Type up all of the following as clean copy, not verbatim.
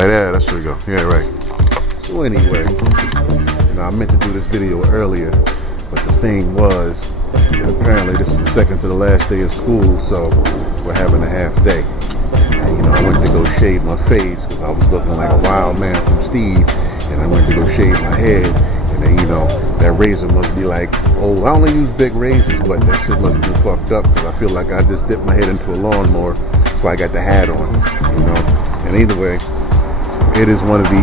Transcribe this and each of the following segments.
Right there, that's where we go. Yeah, right. So anyway, I meant to do this video earlier, but the thing was, apparently this is the second to the last day of school, so we're having a half day. And, I went to go shave my face because I was looking like a wild man from Steve, and I went to go shave my head, and then, that razor must be like, oh, I only use big razors, but that shit must be fucked up because I feel like I just dipped my head into a lawnmower, so I got the hat on, And either way, it is one of the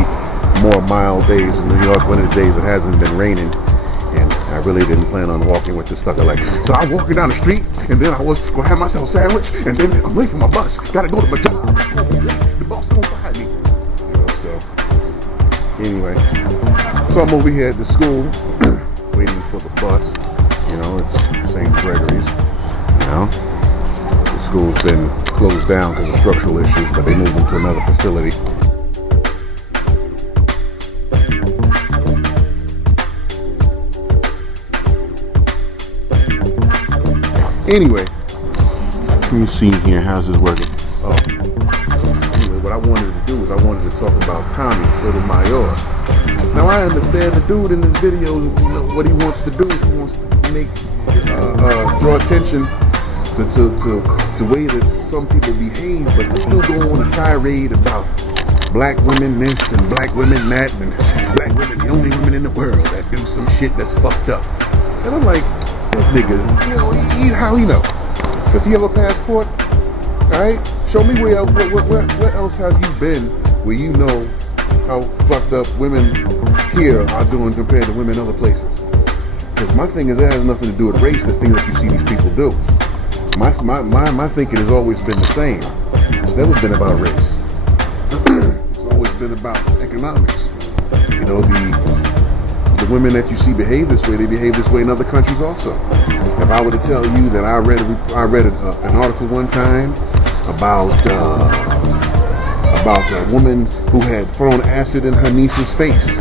more mild days in New York, one of the days that hasn't been raining, and I really didn't plan on walking with this sucker. So I'm walking down the street, and then I was going to have myself a sandwich, and then I'm late for my bus, gotta go to my job, the boss gonna fire me, so anyway, so I'm over here at the school, waiting for the bus, it's St. Gregory's, the school's been closed down because of structural issues, but they moved into another facility. Anyway, let me see here. How's this working? Oh, anyway, what I wanted to do is I wanted to talk about Tommy Sotomayor. Now I understand the dude in this video. What he wants to do is he wants to make draw attention to the way that some people behave, but they still go on a tirade about black women this and black women that, and black women the only women in the world that do some shit that's fucked up. And I'm like, this nigga, how he know? Does he have a passport? Alright? Show me where else have you been where you know how fucked up women here are doing compared to women other places. Because my thing is, that has nothing to do with race, the thing that you see these people do. My thinking has always been the same. It's never been about race. It's always been about economics. The women that you see behave this way, they behave this way in other countries also. If I were to tell you that I read an article one time about a woman who had thrown acid in her niece's face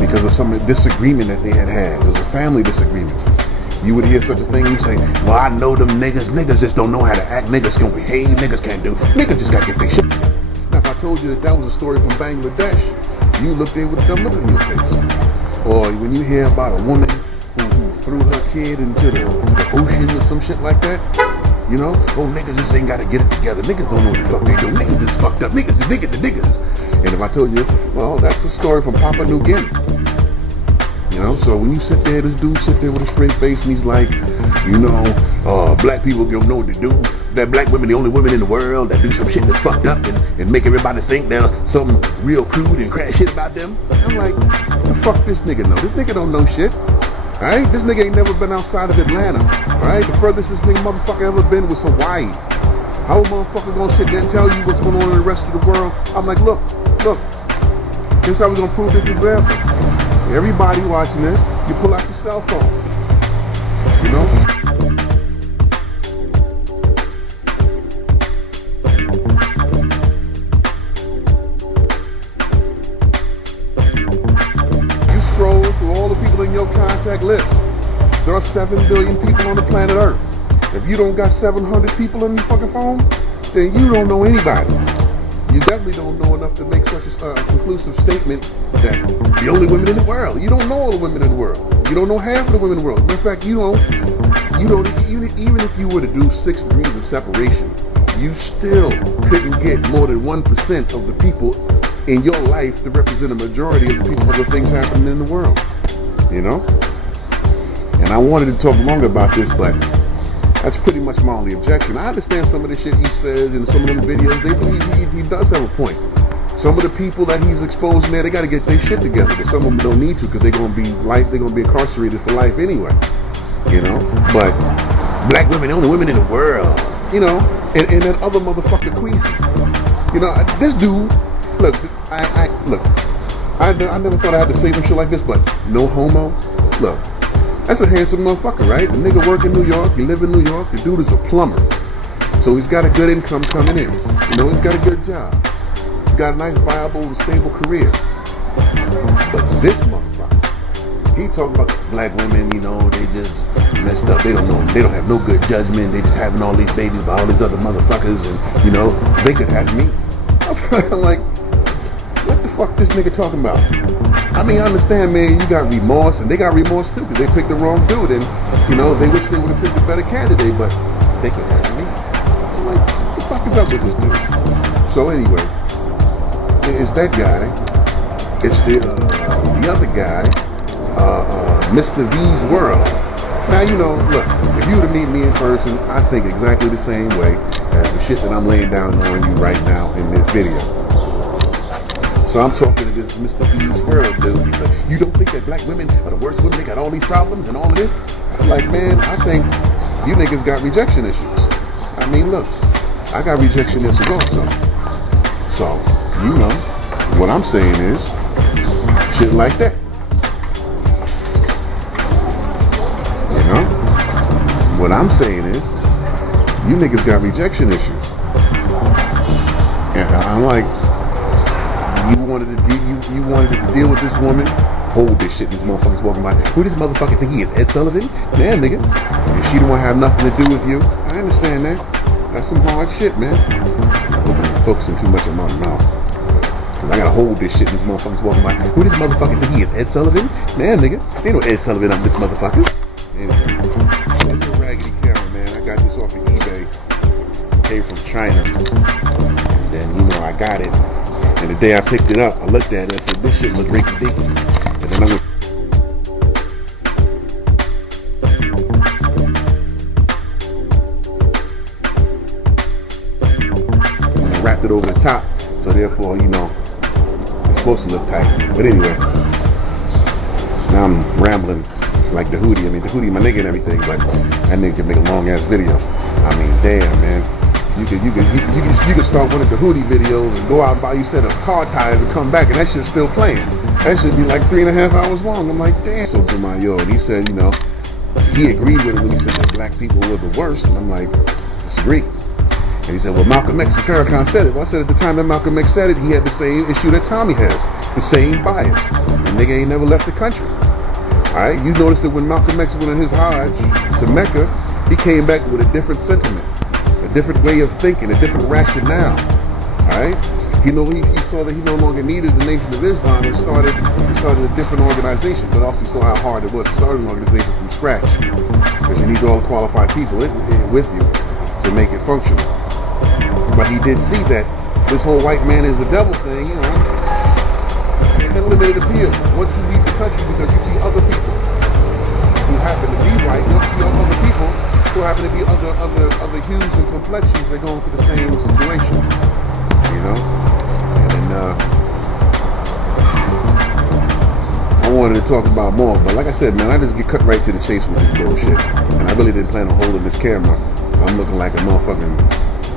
because of some disagreement that they had. It was a family disagreement. You would hear such a thing, you say, well, I know them niggas just don't know how to act, niggas don't behave, niggas can't do, niggas just gotta get their shit together. Now if I told you that was a story from Bangladesh, you looked there with a dumb look on your face. Or when you hear about a woman who threw her kid into the ocean or some shit like that, oh, niggas just ain't gotta get it together. Niggas don't know what the fuck they do. Niggas just fucked up. Niggas. And if I told you, well, that's a story from Papua New Guinea. So when you sit there, this dude sit there with a straight face and he's like, black people don't know what to do. That black women the only women in the world that do some shit that's fucked up and make everybody think they're something real crude and crash shit about them. I'm like, the fuck this nigga know? This nigga don't know shit. Alright? This nigga ain't never been outside of Atlanta. Alright? The furthest this nigga motherfucker ever been was Hawaii. How a motherfucker gonna sit there and tell you what's going on in the rest of the world? I'm like, look. Here's how we're gonna prove this example. Everybody watching this, you pull out your cell phone. You scroll through all the people in your contact list. There are 7 billion people on the planet Earth. If you don't got 700 people on your fucking phone, then you don't know anybody. You definitely don't know enough to make such a conclusive statement that the only women in the world. You don't know all the women in the world. You don't know half of the women in the world. In fact, you don't even if you were to do 6 degrees of separation, you still couldn't get more than 1% of the people in your life to represent a majority of the people, of the things happening in the world. And I wanted to talk longer about this, but that's pretty much my only objection. I understand some of the shit he says in some of them videos. They believe he does have a point. Some of the people that he's exposing there, they got to get their shit together. But some of them don't need to because they're gonna be incarcerated for life anyway. But black women, the only women in the world. And that other motherfucker Akwesi. This dude. Look, I never thought I had to say some shit like this, but no homo. Look. That's a handsome motherfucker, right? The nigga work in New York, he live in New York, the dude is a plumber. So he's got a good income coming in. He's got a good job. He's got a nice, viable, stable career. But this motherfucker, he talking about black women, they just messed up. They don't know, they don't have no good judgment. They just having all these babies by all these other motherfuckers and, they could have me. I'm like, What the fuck this nigga talking about? I mean, I understand, man, you got remorse, and they got remorse too, because they picked the wrong dude, and, you know, they wish they would have picked a better candidate, but they could have me. I'm like, what the fuck is up with this dude? So anyway, it's that guy. It's the other guy, Mr.VeesWorld. Now, you know, look, if you were to meet me in person, I think exactly the same way as the shit that I'm laying down on you right now in this video. So I'm talking to this Mr.VeesWorld dude because you don't think that black women are the worst women? They got all these problems and all of this? I'm like, man, I think you niggas got rejection issues. I mean, look, I got rejection issues also. So, you know, what I'm saying is, shit like that. You know? What I'm saying is, you niggas got rejection issues. And I'm like, you wanted to deal with this woman? Hold this shit, these motherfuckers walking by. Who this motherfucker think he is? Ed Sullivan? Man, nigga. If she don't want to have nothing to do with you, I understand that. That's some hard shit, man. I hope I'm focusing too much on my mouth. Cause I gotta hold this shit, these motherfuckers walking by. Who this motherfucker think he is? Ed Sullivan? Man, nigga. Ain't no Ed Sullivan on this motherfucker. Anyway, this is a raggedy camera, man. I got this off of eBay. Came from China. And then, you know, I got it. And the day I picked it up, I looked at it and I said, this shit looks rinky-dinky. And then I wrapped it over the top, so therefore, you know, it's supposed to look tight. But anyway, now I'm rambling like the Hootie. I mean, the Hootie, my nigga and everything, but that nigga can make a long-ass video. I mean, damn, man. You could start one of the Hootie videos and go out and buy you a set of car tires and come back and that shit's still playing. That should be like 3.5 hours long. I'm like, damn. Sotomayor, and he said, you know, he agreed with it when he said that black people were the worst. And I'm like, disagree. And he said, well, Malcolm X and Farrakhan said it. Well, I said at the time that Malcolm X said it, he had the same issue that Tommy has, the same bias. The nigga ain't never left the country. All right, you noticed that when Malcolm X went on his Hajj to Mecca, he came back with a different sentiment. A different way of thinking, a different rationale. Alright? He saw that he no longer needed the Nation of Islam and started a different organization, but also saw how hard it was to start an organization from scratch. Because you need all the qualified people with you to make it functional. But he did see that this whole white man is the devil thing, you know, it had limited appeal. Once you leave the country because you see other people who happen to be white, you see other people who happen to be other hues and complexions, they're going through the same situation, you know. And then I wanted to talk about more, but like I said, man, I just get cut right to the chase with this bullshit, and I really didn't plan on holding this camera. So I'm looking like a motherfucking,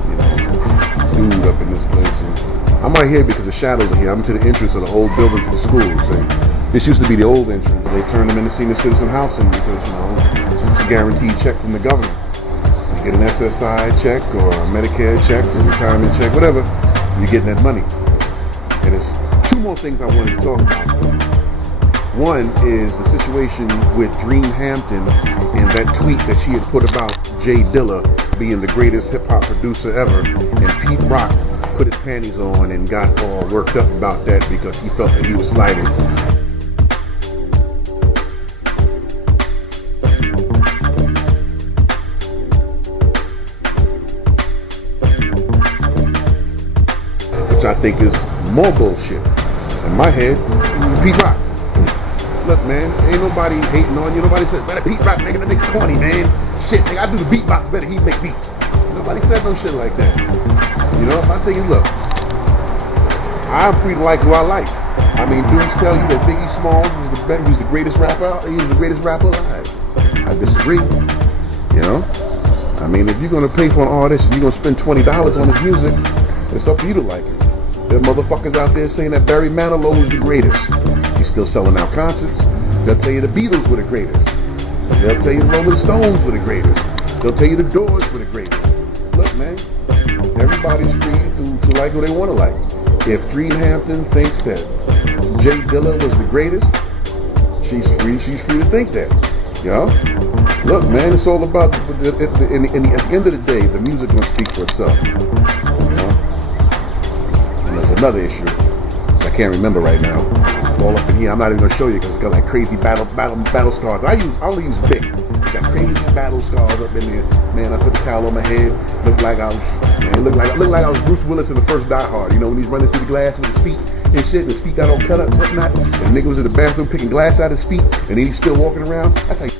you know, dude up in this place. And I'm right here because the shadows are here. I'm to the entrance of the old building to the school. See, this used to be the old entrance. They turned them into senior citizen housing because, you know, it's a guaranteed check from the government. You get an SSI check or a Medicare check or retirement check, whatever, you're getting that money. And there's two more things I wanted to talk about. One is the situation with Dream Hampton and that tweet that she had put about Jay Dilla being the greatest hip-hop producer ever, and Pete Rock put his panties on and got all worked up about that because he felt that he was slighted. Which I think is more bullshit. In my head, Pete Rock. Look, man, ain't nobody hating on you. Nobody said, better Pete Rock, nigga, that nigga corny, man. Shit, nigga, I do the beatbox better, he make beats. Nobody said no shit like that. You know, my thing is, look, I'm free to like who I like. I mean, dudes tell you that Biggie Smalls was the best, he was the greatest rapper, he was the greatest rapper alive. I disagree. You know? I mean, if you're gonna pay for an artist and you're gonna spend $20 on his music, it's up to you to like it. There are motherfuckers out there saying that Barry Manilow was the greatest. He's still selling out concerts. They'll tell you the Beatles were the greatest. They'll tell you the Rolling Stones were the greatest. They'll tell you the Doors were the greatest. Look, man, everybody's free to like who they want to like. If Dream Hampton thinks that Jay Dilla was the greatest, she's free to think that. You know? Look, man, it's all about, at the end of the day, the music gonna speak for itself. You know? And there's another issue. Like can't remember right now. All up in here. I'm not even gonna show you because it's got like crazy battle scars. I only use Bic. It's got crazy battle scars up in there. Man, I put the towel on my head. Looked like I was Bruce Willis in the first Die Hard. You know, when he's running through the glass with his feet and shit, and his feet got all cut up and whatnot. And the nigga was in the bathroom picking glass out of his feet, and he's still walking around. That's like